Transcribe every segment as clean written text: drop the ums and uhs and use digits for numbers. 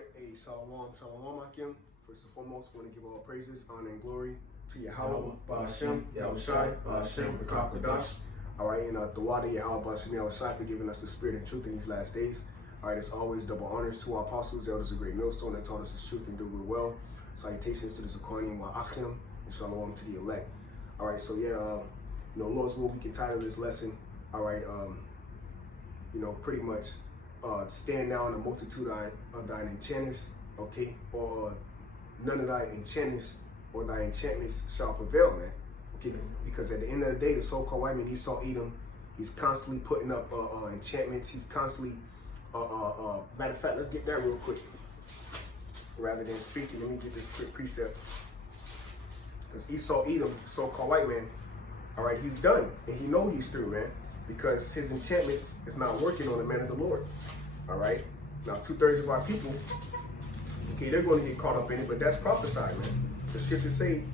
right, hey, shalom, shalom, Akim. First and foremost, want to give all praises, honor, and glory to Yahweh, Ba'ashem, Yahushai, Ba'ashem, B'Kakadash. All right, and the water Yahweh, Ba'ashem, Yahushai, for giving us the spirit and truth in these last days. All right, as always, double honors to our apostles, elders of great millstone that taught us his truth and do it well. Salutations to the Zakarnim wa Akim, and shalom to the elect. All right, so Lord's will, we can title this lesson, all right, pretty much stand now in the multitude of thine enchanters, okay, or none of thy enchanters or thy enchantments shall prevail, man, okay, because at the end of the day, the so-called white man, Esau Edom, he's constantly putting up enchantments, he's constantly, matter of fact, let's get that real quick, rather than speaking, let me get this quick precept, because Esau Edom, so-called white man, all right, he's done, and he know he's through, man, because his enchantments is not working on the man of the Lord. All right. Now, 2/3 of our people, okay, they're going to get caught up in it, but that's prophesied, man. The scriptures say,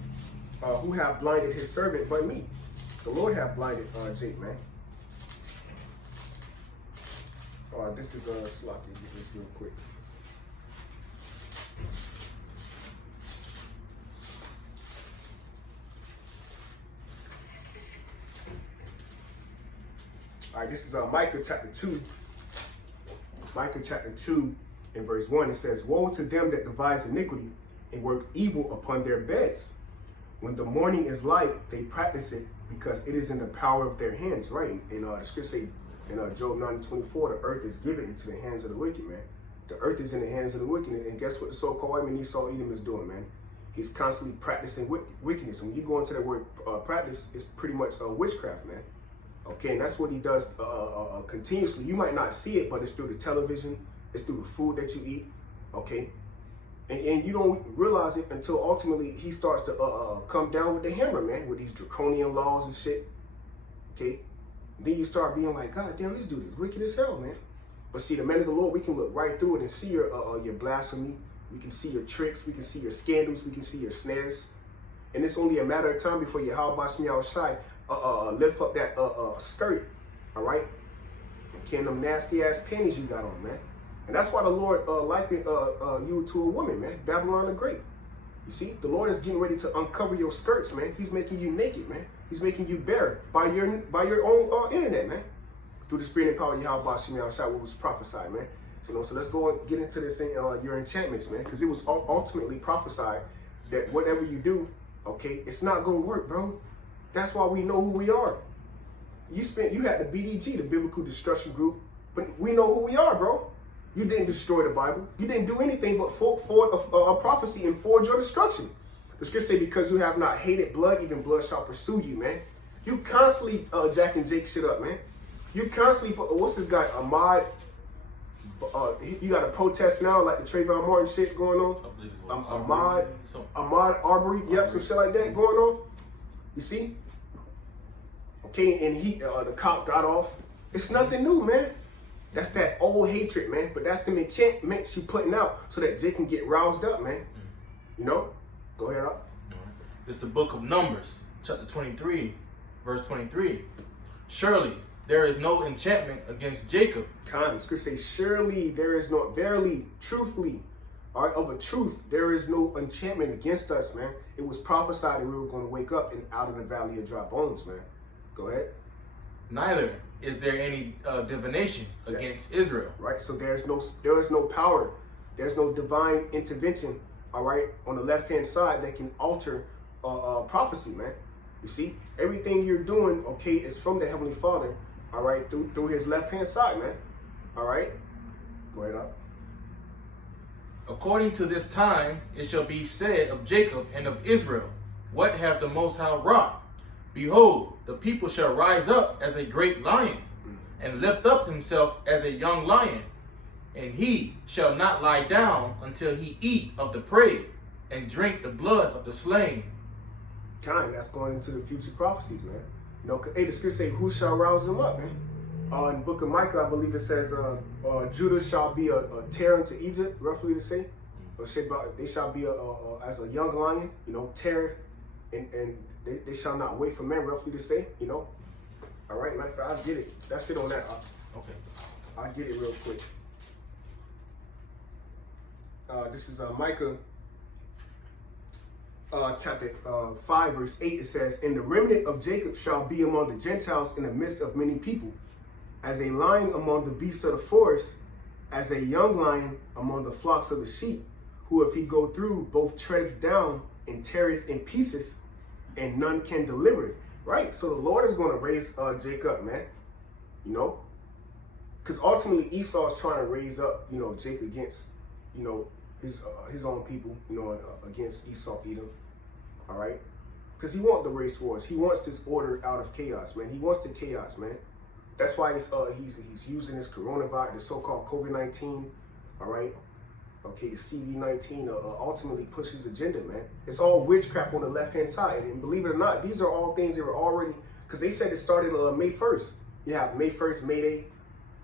who have blinded his servant but me? The Lord have blinded Jake, man. This is a sloppy. Get this real quick. All right, this is Micah chapter 2. Micah chapter 2 and verse 1. It says, woe to them that devise iniquity and work evil upon their beds. When the morning is light, they practice it because it is in the power of their hands. Right? And the scripture say in Job 9:24, the earth is given into the hands of the wicked, man. The earth is in the hands of the wicked. And guess what the so-called white man Esau Edom is doing, man? He's constantly practicing wickedness. And when you go into that word practice, it's pretty much witchcraft, man. Okay, and that's what he does continuously. You might not see it, but it's through the television, it's through the food that you eat, okay? And you don't realize it until ultimately he starts to come down with the hammer, man, with these draconian laws and shit, okay? Then you start being like, God damn, this dude is wicked as hell, man. But see, the man of the Lord, we can look right through it and see your blasphemy. We can see your tricks. We can see your scandals. We can see your snares. And it's only a matter of time before Yahweh Ba'ashem Yahushai lift up that skirt, all right? And them nasty ass panties you got on, man. And that's why the Lord likened you to a woman, man. Babylon the Great. You see, the Lord is getting ready to uncover your skirts, man. He's making you naked, man. He's making you bare by your own internet, man. Through the spirit and power of Yahweh Ba'ashem Yahushai, what was prophesied, man. So let's go and get into this your enchantments, man, because it was ultimately prophesied that whatever you do, okay, it's not gonna work, bro. That's why we know who we are. You had the BDG, the Biblical Destruction Group, but we know who we are, bro. You didn't destroy the Bible. You didn't do anything but forward a prophecy and forge your destruction. The scripture say, because you have not hated blood, even blood shall pursue you, man. You constantly Jack and Jake shit up, man. You constantly, what's this guy, Ahmad? You got a protest now, like the Trayvon Martin shit going on. Ahmad Arbery, yep, some shit like that going on. You see? Okay, and the cop got off. It's nothing new, man. That's that old hatred, man. But that's the enchantments you putting out so that they can get roused up, man. You know? Go ahead, Al. It's the book of Numbers, chapter 23, verse 23. Surely there is no enchantment against Jacob. The scripture says, surely there is no, verily, truthfully, all right, of a truth, there is no enchantment against us, man. It was prophesied that we were going to wake up out of the valley of dry bones, man. Go ahead. Neither is there any divination against Israel. Right, so there is no power. There's no divine intervention, all right, on the left-hand side that can alter prophecy, man. You see, everything you're doing, okay, is from the Heavenly Father, all right, through his left-hand side, man. All right, go ahead, up. According to this time, it shall be said of Jacob and of Israel, what have the Most High wrought? Behold, the people shall rise up as a great lion, and lift up himself as a young lion, and he shall not lie down until he eat of the prey, and drink the blood of the slain. That's going into the future prophecies, man. You know, hey, the scripture say, who shall rouse him up, man? In the book of Micah, I believe it says, Judah shall be a terror to Egypt, roughly to say. Or they shall be as a young lion, you know, terror, and they shall not wait for men, roughly to say, you know. All right, matter of fact, I'll get it. That's it on that. Okay. I'll get it real quick. This is Micah chapter 5, verse 8. It says, "And the remnant of Jacob shall be among the Gentiles in the midst of many people, as a lion among the beasts of the forest, as a young lion among the flocks of the sheep, who if he go through, both treadeth down and teareth in pieces, and none can deliver it." Right? So the Lord is going to raise Jacob, man. You know? Because ultimately Esau is trying to raise up, you know, Jacob against, you know, his own people, you know, against Esau, Edom. All right? Because he wants the race wars. He wants this order out of chaos, man. He wants the chaos, man. That's why he's using this coronavirus, the so-called COVID-19, all right? Okay, the CV-19 ultimately push his agenda, man. It's all witchcraft on the left-hand side. And believe it or not, these are all things that were already, because they said it started May 1st. You have May 1st, May Day,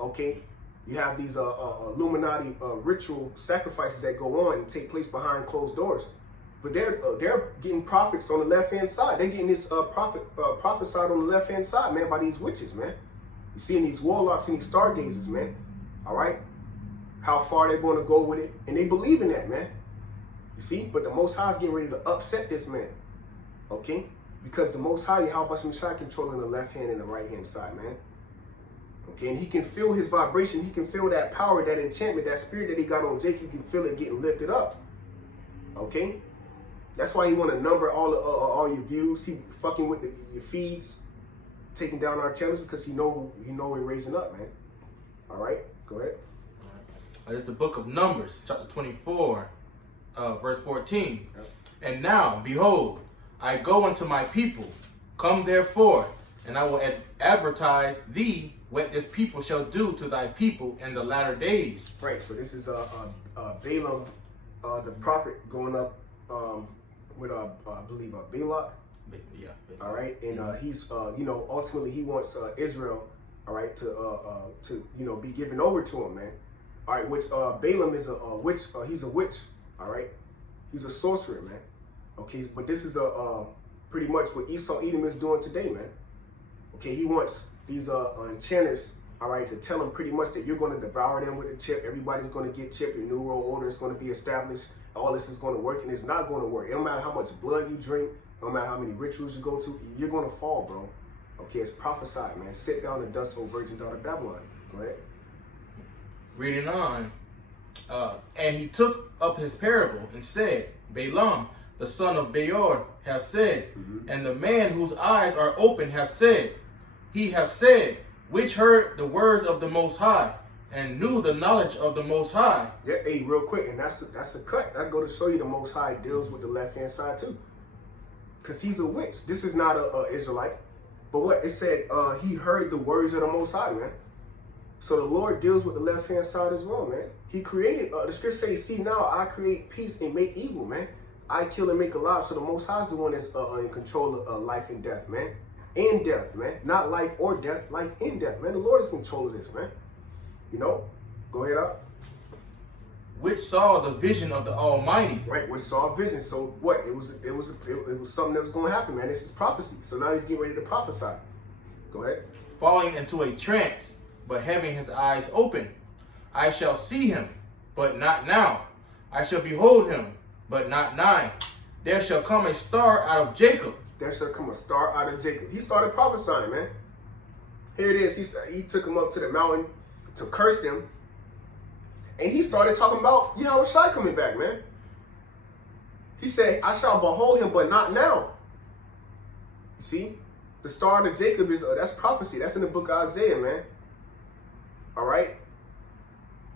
okay? You have these Illuminati ritual sacrifices that go on and take place behind closed doors. But they're getting prophets on the left-hand side. They're getting this prophesied on the left-hand side, man, by these witches, man. You're seeing these warlocks and these stargazers, man. All right? How far they're going to go with it. And they believe in that, man. You see? But the Most High is getting ready to upset this man. Okay? Because the Most High, Yahweh Shai, controlling the left hand and the right hand side, man. Okay? And he can feel his vibration. He can feel that power, that enchantment, that spirit that he got on Jake. He can feel it getting lifted up. Okay? That's why he want to number all your views. He fucking with your feeds, taking down our channels, because he know we're raising up, man. All right? Go ahead. It's the book of Numbers, chapter 24, verse 14. Yep. "And now, behold, I go unto my people. Come therefore, and I will advertise thee what this people shall do to thy people in the latter days." Right, so this is Balaam, the prophet, going up with, I believe, Balak. Yeah. All right, and he's, you know, ultimately he wants Israel, all right, to you know, be given over to him, man. All right, which Balaam is a witch. He's a witch. All right, he's a sorcerer, man. Okay, but this is pretty much what Esau Edom is doing today, man. Okay, he wants these enchanters, all right, to tell him pretty much that you're going to devour them with a chip. Everybody's going to get chipped. Your new world order is going to be established. All this is going to work, and it's not going to work. It don't matter how much blood you drink, no matter how many rituals you go to, you're going to fall, bro. Okay, it's prophesied, man. Sit down and dust, O virgin daughter of Babylon. Go ahead. Reading on, "And he took up his parable and said, Balaam, the son of Beor, hath said, and the man whose eyes are open hath said, he hath said, which heard the words of the Most High, and knew the knowledge of the Most High." Yeah, hey, real quick, and that's a cut. I go to show you the Most High deals with the left-hand side too. Because he's a witch. This is not a Israelite. But what it said, he heard the words of the Most High, man. So the Lord deals with the left-hand side as well, man. He created, the scripture says, "See now, I create peace and make evil, man. I kill and make alive." So the Most High is the one that's in control of life and death, man. And death, man. Not life or death, life and death, man. The Lord is in control of this, man. You know? Go ahead, up. "Which saw the vision of the Almighty." Right, which saw a vision. So what? It was something that was going to happen, man. This is prophecy. So now he's getting ready to prophesy. Go ahead. "Falling into a trance, but having his eyes open. I shall see him, but not now. I shall behold him, but not nigh. There shall come a star out of Jacob." There shall come a star out of Jacob. He started prophesying, man. Here it is. He took him up to the mountain to curse them. And he started talking about Yahweh Shai coming back, man. He said, "I shall behold him, but not now." You see? The star of Jacob is, that's prophecy. That's in the book of Isaiah, man. All right?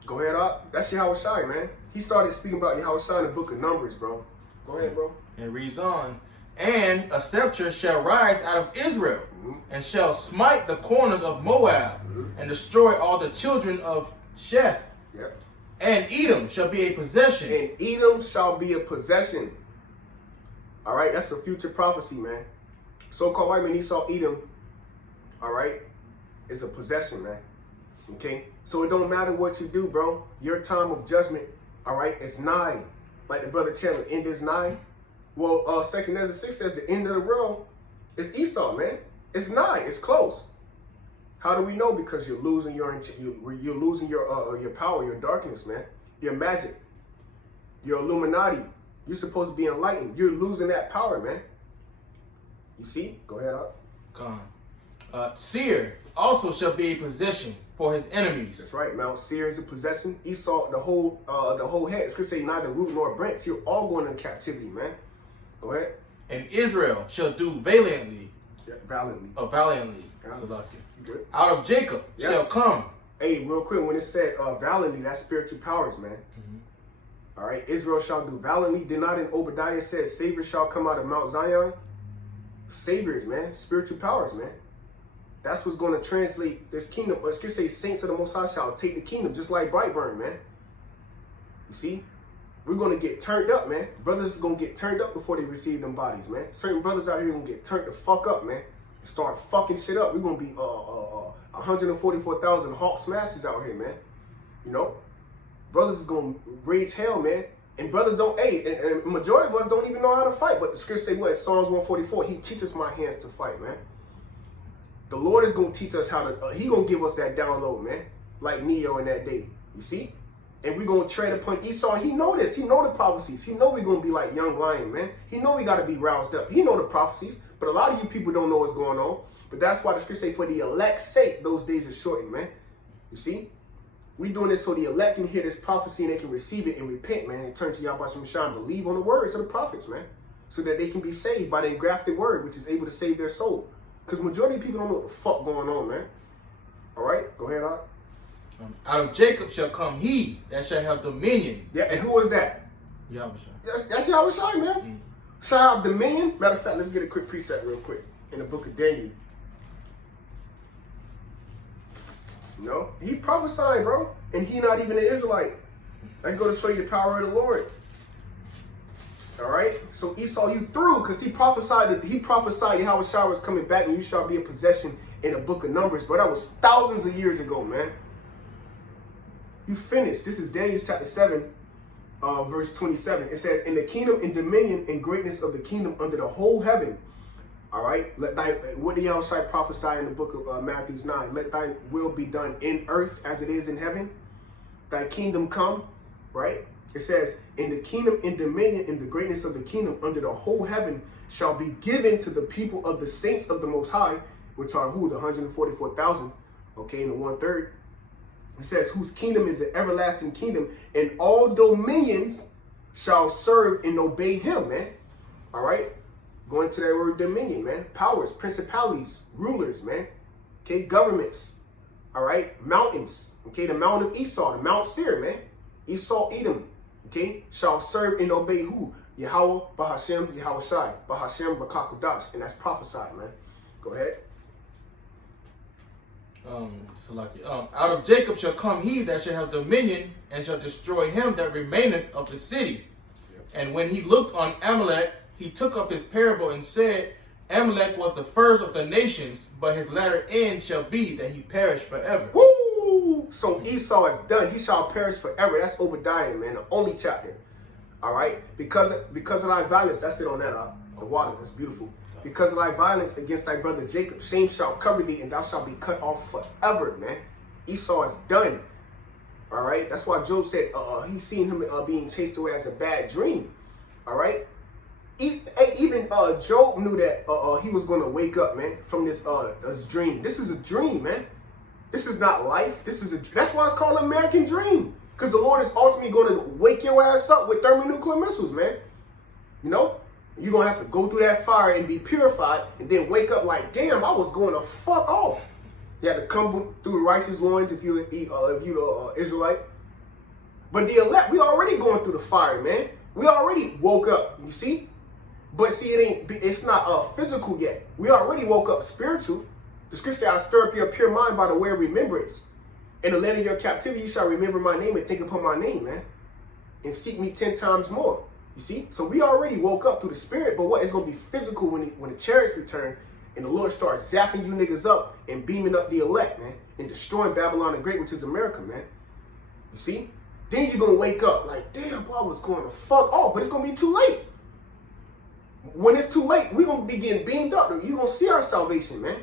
Go ahead, up. That's Yahweh Shai, man. He started speaking about Yahweh Shai in the book of Numbers, bro. Go ahead, bro. And reads on, "And a scepter shall rise out of Israel, and shall smite the corners of Moab, and destroy all the children of Sheth. Yep. And Edom shall be a possession." And Edom shall be a possession. All right, that's a future prophecy, man. So-called white man Esau, Edom, all right, is a possession, man. Okay? So it don't matter what you do, bro. Your time of judgment, all right, is nigh. Like the brother Chandler, end is nigh. Well, 2 Ezra 6 says the end of the world is Esau, man. It's nigh. It's close. How do we know? Because you're losing your power, your darkness, man. Your magic. You're Illuminati. You're supposed to be enlightened. You're losing that power, man. You see? Go ahead, up. Seir also shall be a possession for his enemies. That's right. Mount Seir is a possession. Esau, the whole head. Scripture say neither root nor branch. You're all going into captivity, man. Go ahead. And Israel shall do valiantly. Yeah, valiantly. Valiantly. Good. Out of Jacob shall come. Hey, real quick, when it said valiantly, that's spiritual powers, man. All right. Israel shall do valiantly. Did not in Obadiah said, Savior shall come out of Mount Zion? Saviors, man. Spiritual powers, man. That's what's going to translate this kingdom. Scripture say saints of the Most High shall take the kingdom, just like Brightburn, man. You see? We're going to get turned up, man. Brothers are going to get turned up before they receive them bodies, man. Certain brothers out here going to get turned the fuck up, man. And start fucking shit up. We're going to be 144,000 Hawk Smashers out here, man. You know? Brothers is going to rage hell, man. And brothers don't, and majority of us don't even know how to fight. But the scripture say what? Psalms 144, he teaches my hands to fight, man. The Lord is going to teach us how to, he going to give us that download, man. Like Neo in that day. You see? And we're going to tread upon Esau. And he know this. He know the prophecies. He know we're going to be like young lion, man. He know we got to be roused up. He know the prophecies. But a lot of you people don't know what's going on. But that's why the scripture say, for the elect's sake, those days are shortened, man. You see? We doing this so the elect can hear this prophecy and they can receive it and repent, man, and turn to Yahweh Shah and believe on the words of the prophets, man. So that they can be saved by the engrafted word, which is able to save their soul. Because majority of people don't know what the fuck going on, man. All right? Go ahead, Art. Out of Jacob shall come he that shall have dominion. Yeah, and who is that? Yahweh. That's Yahweh Shai, man. Shall have dominion. Matter of fact, let's get a quick precept real quick. In the book of Daniel. You know? He prophesying, bro. And he not even an Israelite. I go to show you the power of the Lord. All right? So Esau, you through, because he prophesied Yahweh Shai was coming back and you shall be a possession in the book of Numbers. But that was thousands of years ago, man. You finished. This is Daniel chapter 7, verse 27. It says, in the kingdom and dominion and greatness of the kingdom under the whole heaven. All right. What did Yahweh Shai prophesy in the book of Matthew 9? Let thy will be done in earth as it is in heaven. Thy kingdom come. Right. It says, in the kingdom and dominion and the greatness of the kingdom under the whole heaven shall be given to the people of the saints of the Most High, which are who? The 144,000. Okay. And the 1/3. It says, whose kingdom is an everlasting kingdom, and all dominions shall serve and obey him, man. All right? Going to that word dominion, man. Powers, principalities, rulers, man. Okay, governments. All right? Mountains. Okay, the mountain of Esau, the Mount Seir, man. Esau, Edom. Okay, shall serve and obey who? Yahweh, Bahashem, Yahweh Shai. Bahashem, Bakakudash. And that's prophesied, man. Go ahead. Out of Jacob shall come he that shall have dominion, and shall destroy him that remaineth of the city. Yep. And when he looked on Amalek, he took up his parable and said, Amalek was the first of the nations, but his latter end shall be that he perish forever. Woo! So Esau is done. He shall perish forever. That's Obadiah, man. The only chapter. All right? Because of thy violence. That's it on that. The water. That's beautiful. Because of thy violence against thy brother Jacob, shame shall cover thee, and thou shalt be cut off forever, man. Esau is done. All right? That's why Job said he seen him being chased away as a bad dream. All right? Even Job knew that he was going to wake up, man, from this dream. This is a dream, man. This is not life. That's why it's called an American dream. Because the Lord is ultimately going to wake your ass up with thermonuclear missiles, man. You know? You're going to have to go through that fire and be purified and then wake up like, damn, I was going to fuck off. You had to come through the righteous loins if you're the Israelite. But the elect, we already going through the fire, man. We already woke up, you see? But see, it's not physical yet. We already woke up spiritual. The scripture says, I stir up your pure mind by the way of remembrance. In the land of your captivity, you shall remember my name and think upon my name, man. And seek me 10 times more. You see? So we already woke up through the spirit, but what is going to be physical when the chariots return and the Lord starts zapping you niggas up and beaming up the elect, man, and destroying Babylon the Great, which is America, man. You see? Then you're going to wake up like, damn, boy, I was going to fuck off, but it's going to be too late. When it's too late, we're going to be getting beamed up. You're going to see our salvation, man.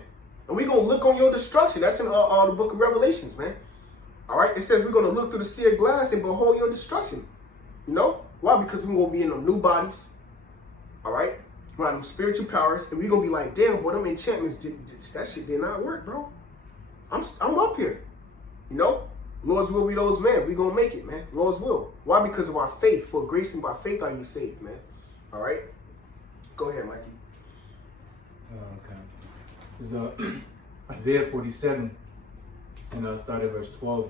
And we're going to look on your destruction. That's in the book of Revelations, man. All right? It says we're going to look through the sea of glass and behold your destruction. You know? Why? Because we're going to be in them new bodies. All right? We're them spiritual powers. And we're going to be like, damn, boy, them enchantments, that shit did not work, bro. I'm up here. You know? Lord's will be those men. We're going to make it, man. Lord's will. Why? Because of our faith. For grace and by faith are you saved, man. All right? Go ahead, Mikey. Okay. This is Isaiah 47, and start at verse 12.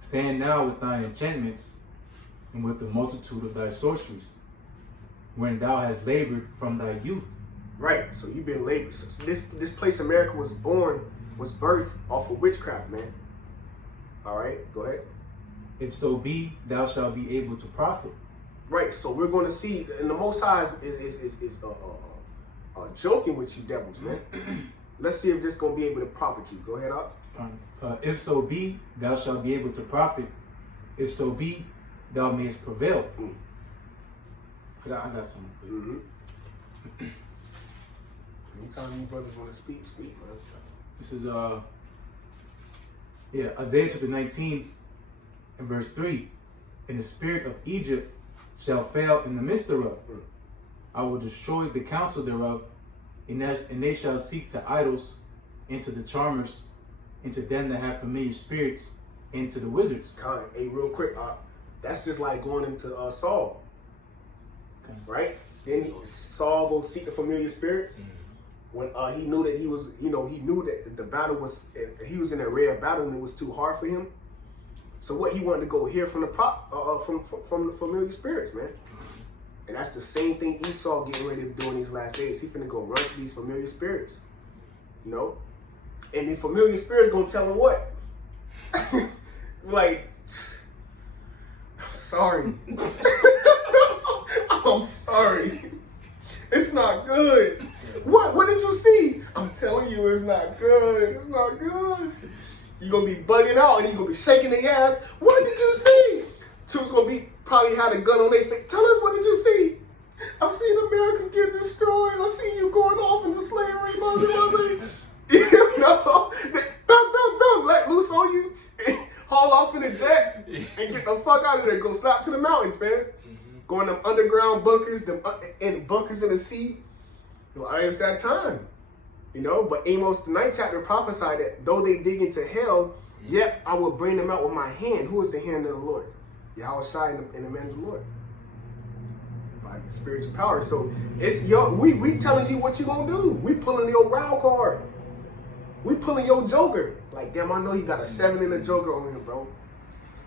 Stand now with thine enchantments, and with the multitude of thy sorceries, when thou hast labored from thy youth. Right. So you've been laboring. So this place America was birthed off of witchcraft, man. All right. Go ahead. If so be, thou shalt be able to profit. Right. So we're going to see, and the Most High is joking with you devils, man. Let's see if this going to be able to profit you. Go ahead, up. If so be, thou shalt be able to profit. If so be, thou mayest prevail. I got something. Mm-hmm. Anytime you brothers want to speak, man. This is Isaiah chapter 19 and verse 3. And the spirit of Egypt shall fail in the midst thereof. I will destroy the counsel thereof, and they shall seek to idols, and to the charmers, and to them that have familiar spirits, and to the wizards. Hey, real quick, that's just like going into Saul, Okay. right? Then Saul go seek the familiar spirits. When he knew that he was, he knew that the battle was, he was in a rare battle and it was too hard for him. So what, he wanted to go hear from from the familiar spirits, man. And that's the same thing Esau getting ready to do in these last days. He finna go run to these familiar spirits, And the familiar spirits gonna tell him what? Like, I'm sorry. I'm sorry. It's not good. What did you see? I'm telling you, it's not good. It's not good. You're gonna be bugging out and you're gonna be shaking their ass. What did you see? Two's gonna be probably had a gun on their face. Tell us, what did you see? I've seen America get destroyed. I see you going off into slavery, mother. Let loose on you, haul off in the jet, and get the fuck out of there. Go stop to the mountains, man. Go in them underground bunkers, and bunkers in the sea. It's that time, But Amos, the 9th chapter, prophesied that though they dig into hell, yet I will bring them out with my hand. Who is the hand of the Lord? Yahweh Shai and the man of the Lord. By spiritual power. So it's we telling you what you gonna do. We pulling your wild card. We pulling your joker. Like, damn, I know he got a 7 in the joker on him, bro.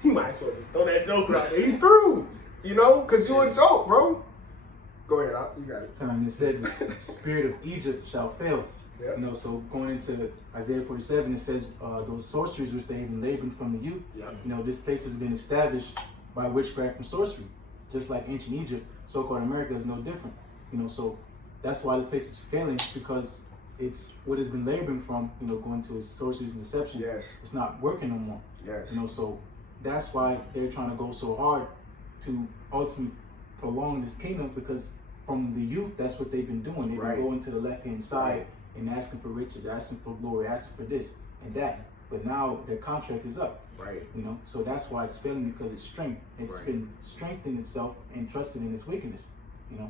He might as well just throw that joker out there. He threw, because you a joke, bro. Go ahead, you got it. And it said the spirit of Egypt shall fail. Yep. So going into Isaiah 47, it says those sorceries which they have been laboring from the youth. Yep. This place has been established by witchcraft and sorcery, just like ancient Egypt. So-called America is no different. So that's why this place is failing, because it's what it's been laboring from. Going to its sorceries and deception. Yes. It's not working no more. Yes. So that's why they're trying to go so hard to ultimately prolong this kingdom, because from the youth, that's what they've been doing. They've been going to the left-hand side and asking for riches, asking for glory, asking for this and that. But now their contract is up. Right. So that's why it's failing, because it's strength. It's been strengthened itself and trusted in its wickedness.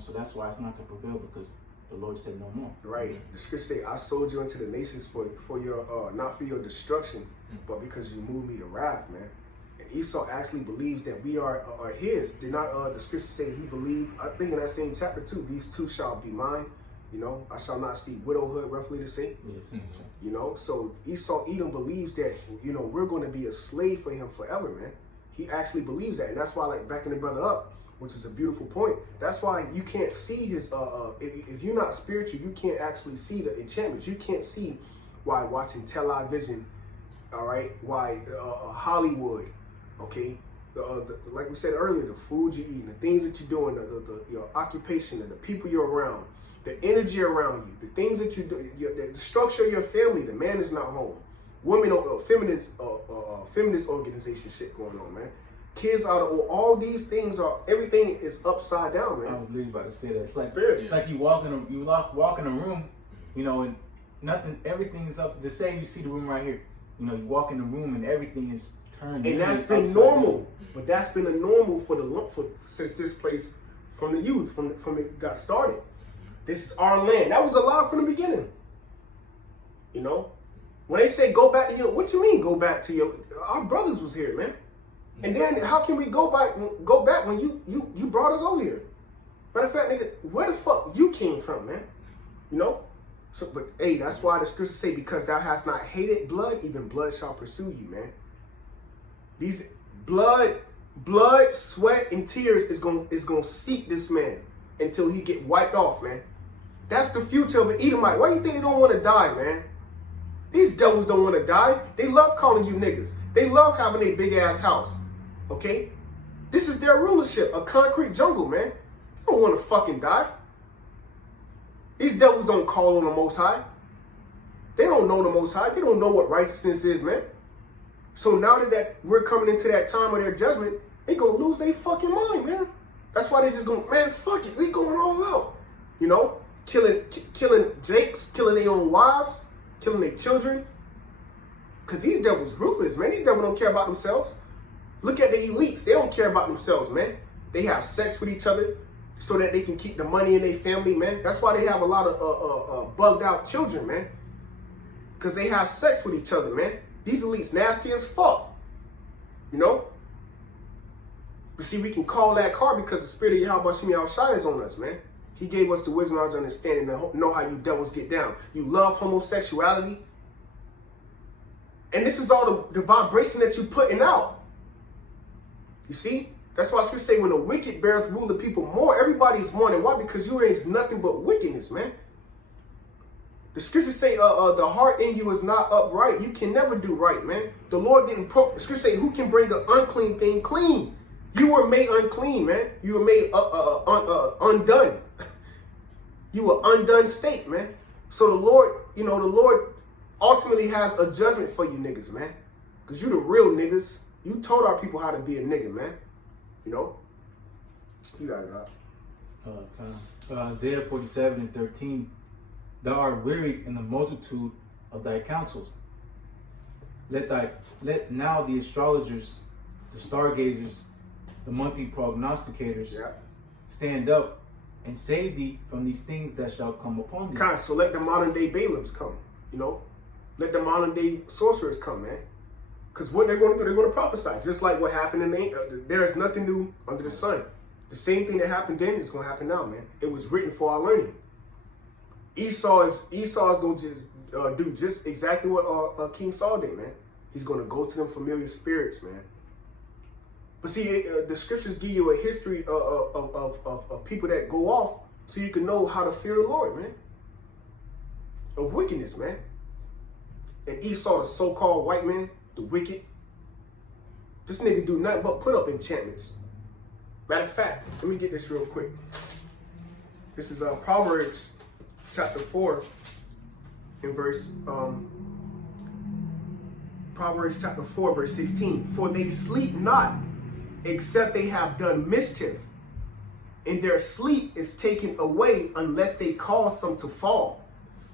So that's why it's not going to prevail, because the Lord said no more. Right. The scripture say, I sold you into the nations for your not for your destruction, but because you moved me to wrath, man. And Esau actually believes that we are his. Did not the scripture say he believed? I think in that same chapter 2, these two shall be mine. I shall not see widowhood, roughly the same. Yes. So Esau Edom believes that, we're going to be a slave for him forever, man. He actually believes that. And that's why, like, backing the brother up, which is a beautiful point. That's why you can't see his, if you're not spiritual, you can't actually see the enchantments. You can't see why watching television, all right, why Hollywood, okay, like we said earlier, the food you're eating, the things that you're doing, your occupation, and the people you're around, the energy around you, the things that you do, the structure of your family. The man is not home. Women, feminist organization shit going on, man. Kids out of all these things everything is upside down, man. I was literally about to say that. It's like Spirit. It's like you walk in a room, and nothing, everything is up. Just say you see the room right here. You walk in the room and everything is turned. And that's literally been upside normal. down. But that's been a normal since this place from the youth, from it got started. This is our land. That was allowed from the beginning. You know? When they say go back to your, what you mean go back to your, our brothers was here, man. And then how can we go back when you brought us over here? Matter of fact, nigga, where the fuck you came from, man? You know? So, but hey, that's why the scriptures say, because thou hast not hated blood, even blood shall pursue you, man. These blood, sweat, and tears is gonna seek this man until he get wiped off, man. That's the future of an Edomite. Why you think they don't want to die, man? These devils don't want to die. They love calling you niggas. They love having a big ass house. Okay? This is their rulership, a concrete jungle, man. They don't want to fucking die. These devils don't call on the Most High. They don't know the Most High. They don't know what righteousness is, man. So now that we're coming into that time of their judgment, they gonna lose their fucking mind, man. That's why they just go, man, fuck it, we going all out. You know, killing Jakes, killing their own wives, killing their children. Cause these devils ruthless, man. These devils don't care about themselves. Look at the elites. They don't care about themselves, man. They have sex with each other so that they can keep the money in their family, man. That's why they have a lot of bugged out children, man. Cause they have sex with each other, man. These elites nasty as fuck. You know? But see, we can call that card because the spirit of Yahweh Shemi shines on us, man. He gave us the wisdom, knowledge, understanding to know how you devils get down. You love homosexuality. And this is all the vibration that you're putting out. You see? That's why scripture say when the wicked beareth rule the people more, everybody's mourning. Why? Because you is nothing but wickedness, man. The scriptures say the heart in you is not upright. You can never do right, man. The Lord didn't the scriptures say who can bring an unclean thing clean? You were made unclean, man. You were made undone. You were undone state, man. So the Lord, the Lord ultimately has a judgment for you niggas, man. Because you the real niggas. You told our people how to be a nigga, man. You know? You got it, God. Isaiah 47:13. Thou art wearied in the multitude of thy counsels. Let now the astrologers, the stargazers, the monthly prognosticators stand up and save thee from these things that shall come upon thee. So let the modern day Balaams come, Let the modern day sorcerers come, man. Because what they're going to do, they're going to prophesy. Just like what happened in there is nothing new under the sun. The same thing that happened then is going to happen now, man. It was written for our learning. Esau is going to just do just exactly what King Saul did, man. He's going to go to them familiar spirits, man. But see, the scriptures give you a history of people that go off so you can know how to fear the Lord, man. Of wickedness, man. And Esau, the so-called white man, the wicked, this nigga do nothing but put up enchantments. Matter of fact, let me get this real quick. This is Proverbs chapter 4 in verse Proverbs chapter 4 verse 16. For they sleep not except they have done mischief, and their sleep is taken away unless they cause some to fall.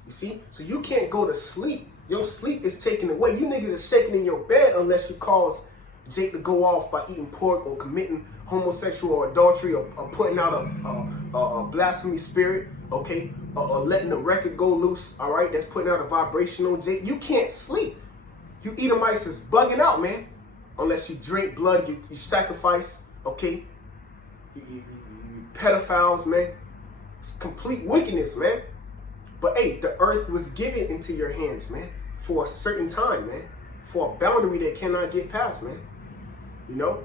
You see? So you can't go to sleep. Your sleep is taken away. You niggas are shaking in your bed unless you cause Jake to go off by eating pork or committing homosexual or adultery or putting out a blasphemy spirit, okay? Or letting the record go loose, all right? That's putting out a vibration on Jake. You can't sleep. You Edomites is bugging out, man. Unless you drink blood, you sacrifice, okay? You pedophiles, man. It's complete wickedness, man. But hey, the earth was given into your hands, man, for a certain time, man, for a boundary that cannot get past, man. You know?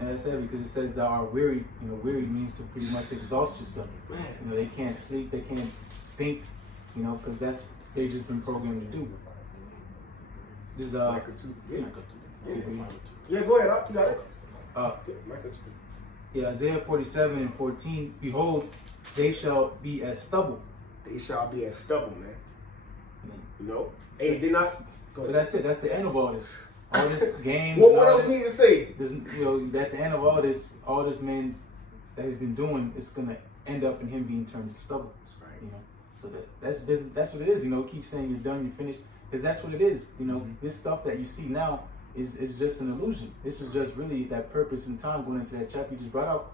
And that's that because it says thou art weary. Weary means to pretty much exhaust yourself. Man. They can't sleep, they can't think, because that's they've just been programmed to do. This Micah 2. Yeah, go ahead. You got it. Micah 2. Yeah, Isaiah 47:14. Behold, they shall be as stubble. They shall be as stubble, man. Hey, they're not. So that's it. That's the end of all this. All this games. What else need to say? This, at the end of all this man that he's been doing, it's gonna end up in him being turned to stubble. That's right. So that's what it is. Keep saying you're done, you're finished, because that's what it is. This stuff that you see now, is just an illusion. This is just really that purpose in time going into that chapter you just brought out.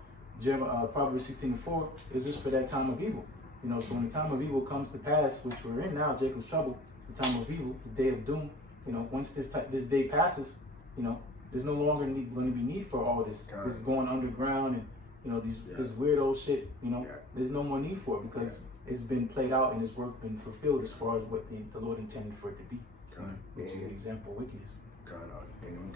Proverbs 16:4 is just for that time of evil. You know, so when the time of evil comes to pass, which we're in now, Jacob's trouble, the time of evil, the day of doom, you know, once this day passes, you know, there's no longer going to be need for all this going underground and, you know, this weirdo shit, you know, there's no more need for it because it's been played out and its work been fulfilled as far as what the Lord intended for it to be, which is an example of wickedness.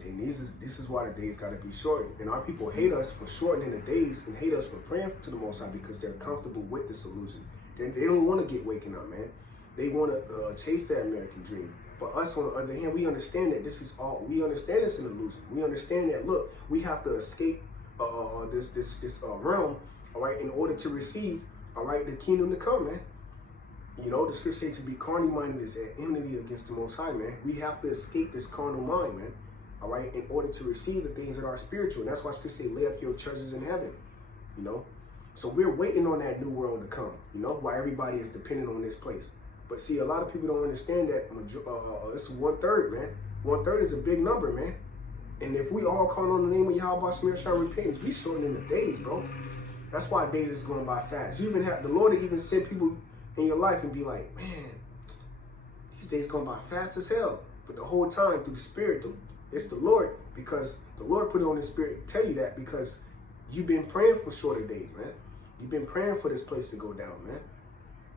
And this is why the days got to be shortened. And our people hate us for shortening the days and hate us for praying to the Most High because they're comfortable with this illusion. They don't want to get waking up, man. They want to chase that American dream. But us, on the other hand, we understand that this is all. We understand it's an illusion. We understand that. Look, we have to escape this realm, all right, in order to receive, all right, the kingdom to come, man. You know, the scripture says to be carnally minded is at enmity against the Most High, man. We have to escape this carnal mind, man. All right, in order to receive the things that are spiritual. And that's why scripture say, lay up your treasures in heaven. You know, so we're waiting on that new world to come. You know, while everybody is dependent on this place. But see, a lot of people don't understand that it's 1/3, man. 1/3 is a big number, man. And if we all call on the name of Yahweh Shemir Shah repentance, we shortening the days, bro. That's why days is going by fast. You even have the Lord to even send people in your life and be like, man, these days going by fast as hell. But the whole time through the Spirit, it's the Lord, because the Lord put it on His Spirit to tell you that because you've been praying for shorter days, man. You've been praying for this place to go down, man.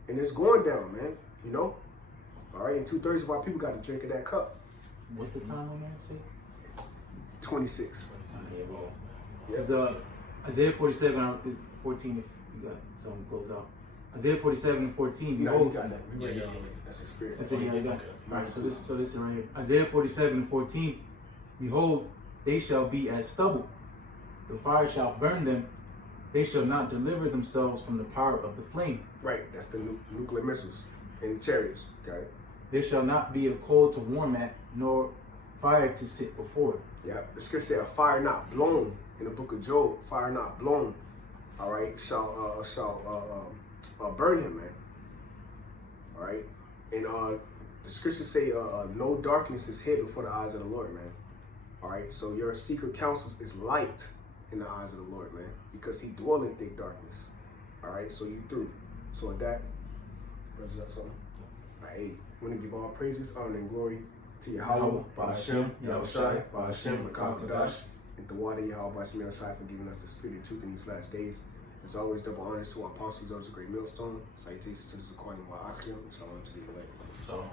And it's going down, man. You know? All right, and 2/3 of our people got to drink of that cup. What's the time on that, say? 26. This is Isaiah 47, 14, if you got something closed out. Isaiah 47:14. No, you got that. Yeah. That's the Spirit. That's it, yeah, I got it. All right, so this is right here. Isaiah 47:14. Behold, they shall be as stubble. The fire shall burn them. They shall not deliver themselves from the power of the flame. Right, that's the nuclear missiles and chariots. Got it. There shall not be a coal to warm at, nor fire to sit before it. Yeah, the scripture said, a fire not blown in the book of Job, fire not blown, all right, shall burn him, man. All right, and the scriptures say, no darkness is hid before the eyes of the Lord, man. All right, so your secret counsels is light in the eyes of the Lord, man, because He dwell in thick darkness. All right, so you through. So with that, what's that song? All right, I want to give all praises, honor, and glory to Yahweh, Ba'ashem, Yahushai, Ba'ashem, Makabadash, and the water Yahweh, Ba'ashem, Yahushai, for giving us the spirit of truth in these last days. As always, double honors to our apostles, those a great millstone. Salutations to the Zaquani Wa'akim, and shalom to the elect. So.